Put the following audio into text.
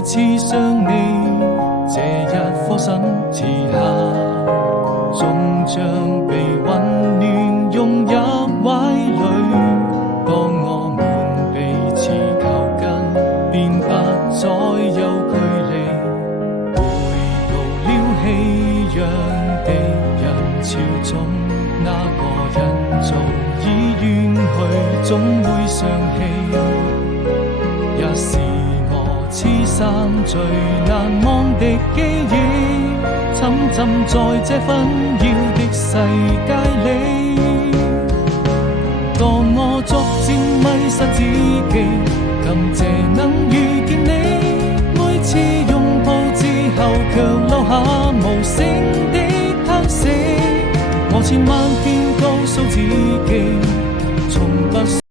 再次想你，這一顆心遲下，終將被溫暖融入懷裡。當我們彼此靠近，便不再有距離。回到了熙攘的人潮中，那個人早已遠去，總會想起，也是我此生最難忘的記憶，沉浸在這紛擾的世界裡。當我逐漸迷失自己，感謝能遇見你，每次擁抱之後卻留下無聲的嘆息。我千萬遍告訴自己，